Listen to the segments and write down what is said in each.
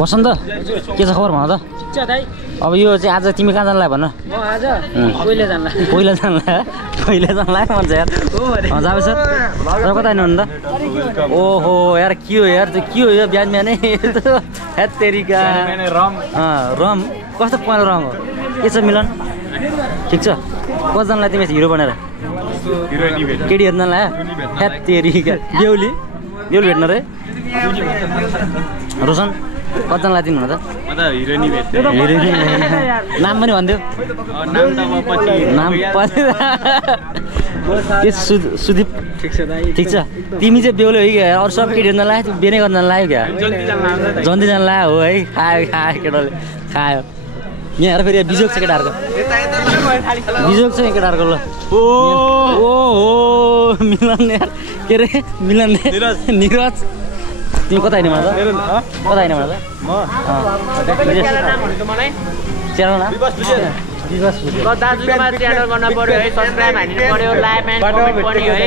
बसन्त के छ खबर भन त अब यो चाहिँ आज तिमी कहाँ जानला भन म आज पहिला जानला भन्छ यार जाबे सर तपाईँ कता हिँड्नु त ओहो यार के हो यार त्यो के हो यो बिहान बिहानै हेत तेरिका रम कस्तो पहेँलो रम हो के छ मिलन ठिक छ कतिजनालाई तिमी हिरो बनेर केटी हेर्न लायो हेत तेरिका बेहुली भेट्न रे रोशन कतिजनालाई तिमी हुन त नाम पनि भनिदियो नाम सुदीप ठिक छ तिमी चाहिँ बेहुली हो क्या अरू सब केटी हेर्न लाग्यो बिहे गर्न लाग्यो क्या जन्ती जान लाग्यो हो है खायो केटाले खायो यहाँ हेर फेरि बिजोग छ केटाहरूको बिजोग छ केटाहरूको ल ओ मिलन यार के अरे मिलन निरज तिमी कता हिँड्यो मलाई कता हिँड्यो मलाई च्यानल नाम दाजुमा च्यानल गर्न पर्यो है सब्स्क्राइब हान्नु पर्यो लाइक एन्ड कमेन्ट पनि है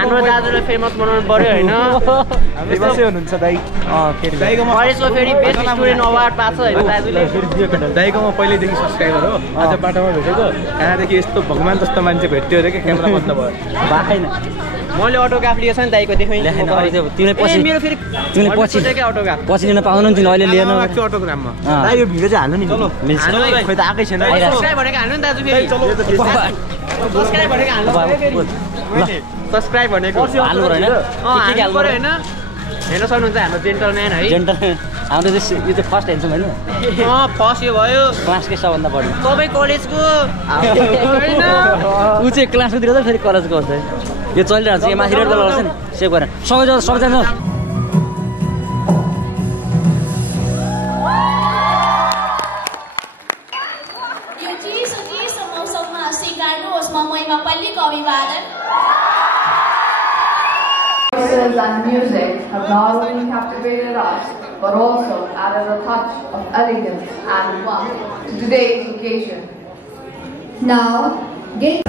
हाम्रो दाजुले फेमस बनाउनु पर्यो हैन फेमसै हुनुहुन्छ दाइ दाइकोमा फेरि बेस्ट स्टुडेन्ट अवार्ड पाएको छ हैन दाजुले दाइकोमा पहिल्यैदेखि सब्स्क्राइबर हो आज बाटोमा भेटेको कहाँदेखि यस्तो भगवान जस्तो मान्छे भेट्यो अरे के क्यामेरा बन्द भयो बाखैन मैले अटोग्राफ लिएको छ नि दाइको देखाइ तिमीले पछि मेरो फेरि तिमीले अटोग्राफ पछि लिन पाउँदैन तिमीले अहिले लिएन अटोग्राममा दाइ यो भिडियो चाहिँ हाल्नु नि चलो खोइ त आकै छैन सब्स्क्राइब भनेको हाल्नु नि दाजु फेरि सब्स्क्राइब भनेको हाल्नु सब्स्क्राइब भनेको हाल्नु पर्यो हैन के हाल्नु पर्यो हैन हेर्न सक्नुहुन्छ हाम्रो जेन्टलम्यान है जेन्टल हाम्रो चाहिँ यो चाहिँ फर्स्ट हेर्छौँ होइन फर्स्ट यो भयो क्लासकै सबभन्दा बढी सबै कलेजको ऊ चाहिँ क्लासको दिएर फेरि कलेजको हुन्छ यो चलिरहेको छ यो माथि रेड कलर छ नि सेभ गरेर सबैजना यो चिसो मौसममा स्वीकार्नुहोस् ममैमा अभिवादन Voices and music have not only captivated us, but also added a touch of elegance and warmth to today's occasion. Now, get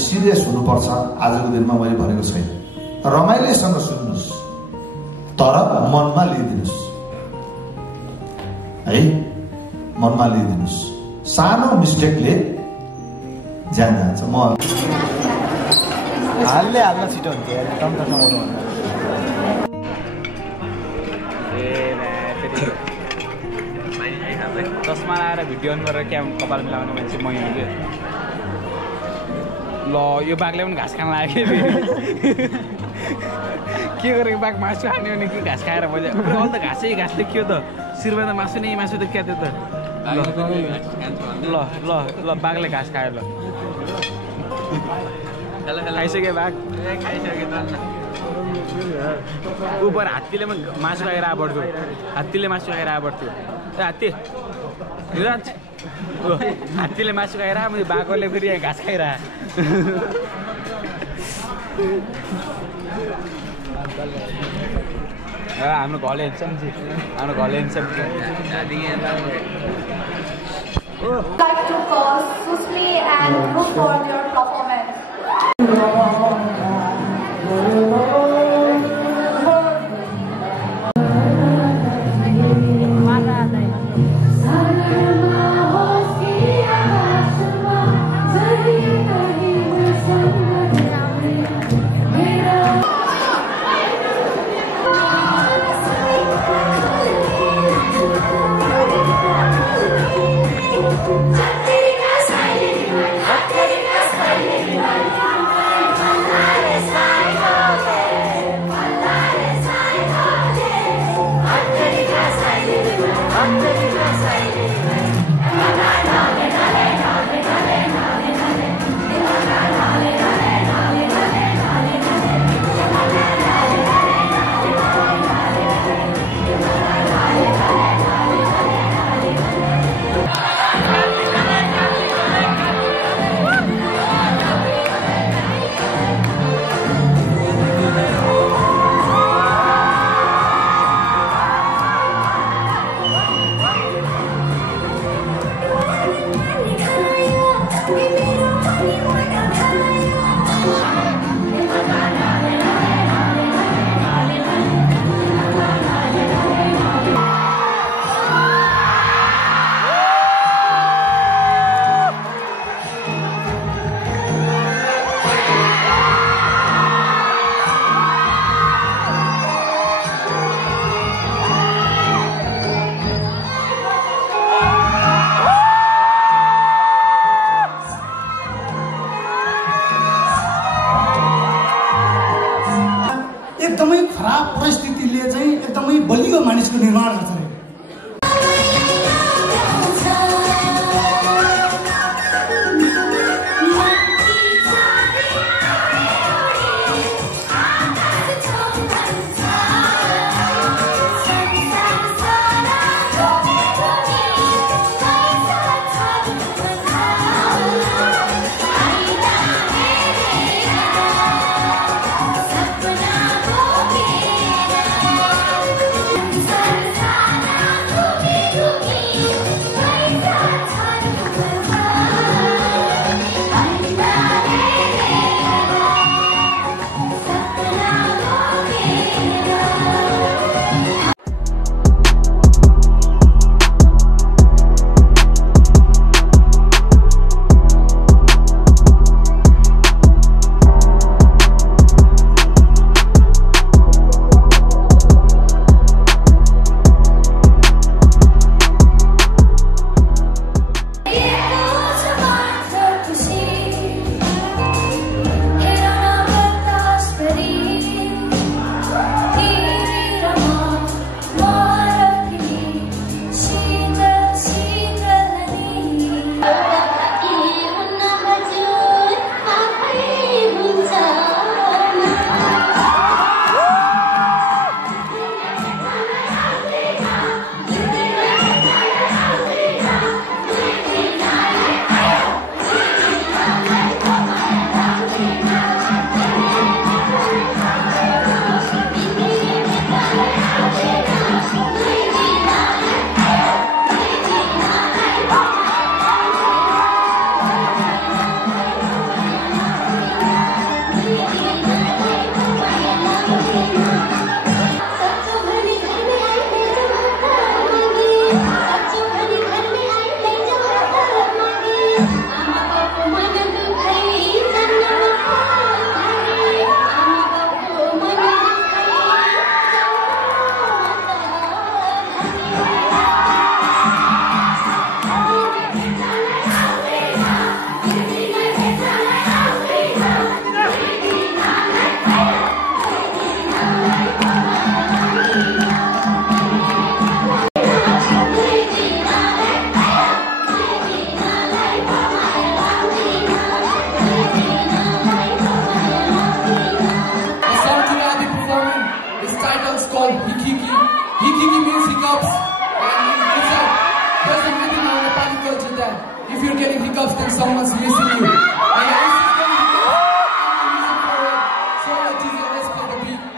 serious हुनुपर्छ आजको दिनमा मैले भनेको छैन रमाइलोसँग सुन्नुस् तर मनमा लिदिनुस् है मनमा लिदिनुस् सानो मिस्टेकले ज्यान जान्छ म हाल्न छिटो हुन्छ यार टम्टा समाउनु चस्मा लगाएर भिडियो अन गरेर क्या कपाल मिलाउने मान्छे मै हो क्या ल यो बाघले पनि घाँस खान लाग्यो के गरेको बाघ मासु खाने भने के घाँस खाएर मैले अहिले त घाँसै घाँस देखियो त शिरमा त मासु नै मासु देखियो त्यो त ल ल ल बाघले घाँस खायो ल खाइसक्यो बाघ खाइसक्यो ऊपर हात्तीले मासु खाएर आबड्थ्यो हात्तीले मासु खाएर आबड्थ्यो ए हात्ती हात्तीले मासु खाएर मैले बाघले फेरि यहाँ घाँस खाइरह हाम्रो घरले हेर्छ हाम्रो घरले हेर्छ like to call Susli and look for their performance. एकदमै खराब परिस्थितिले चाहिँ एकदमै बलियो मानिसको निर्माण गर्छ Bye. title's called Hikiki. Hikiki means hiccups. And there's a myth in our Nepali culture that if you're getting hiccups, then someone's missing you. And if you're getting hiccups, for it. So much easier. Let's play the beat.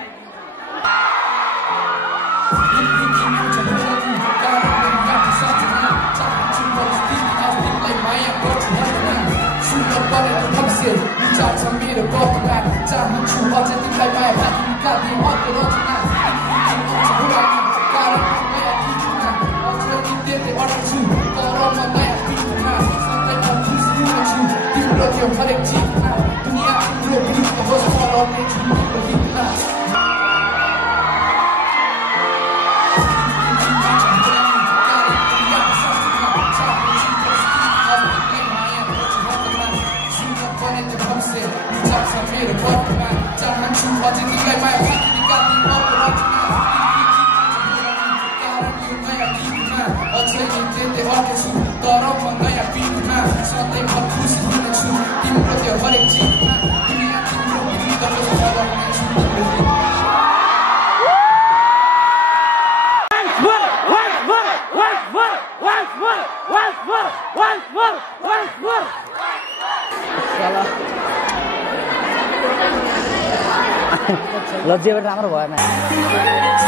लज्जाबाट राम्रो भएन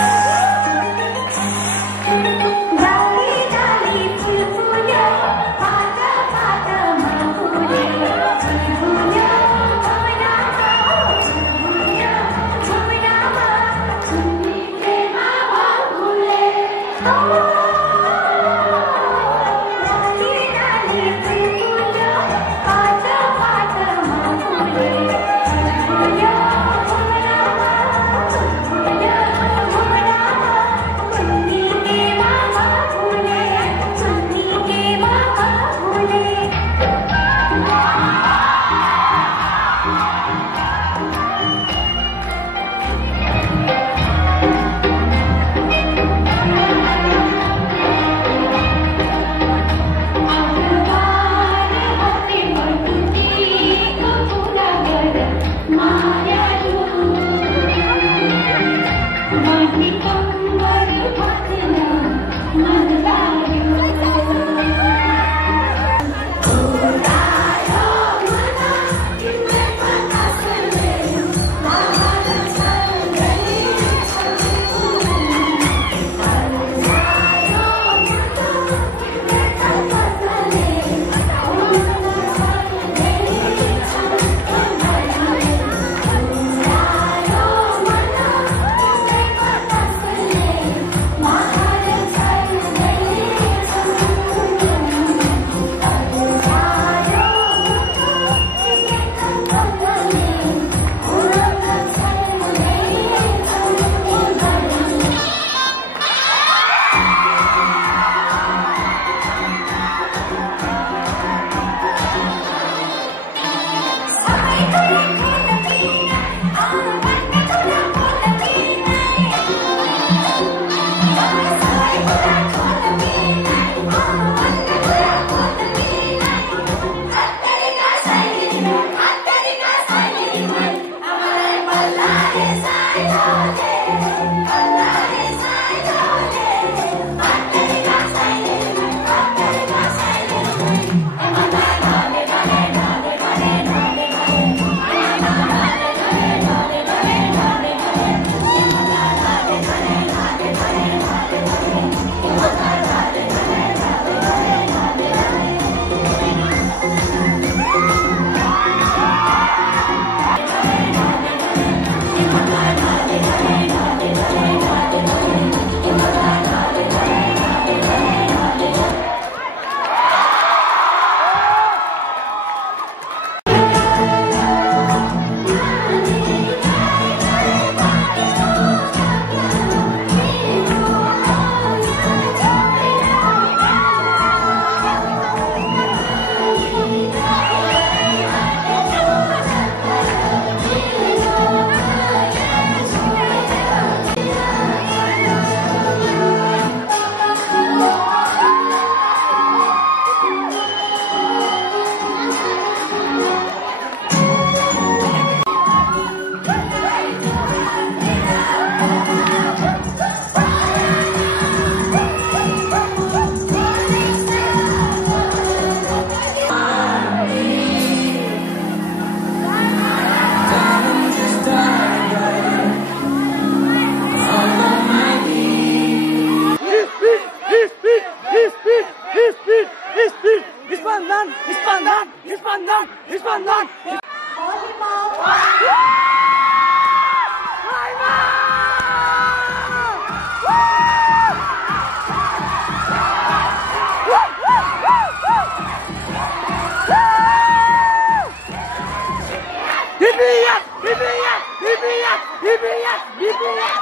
BPS.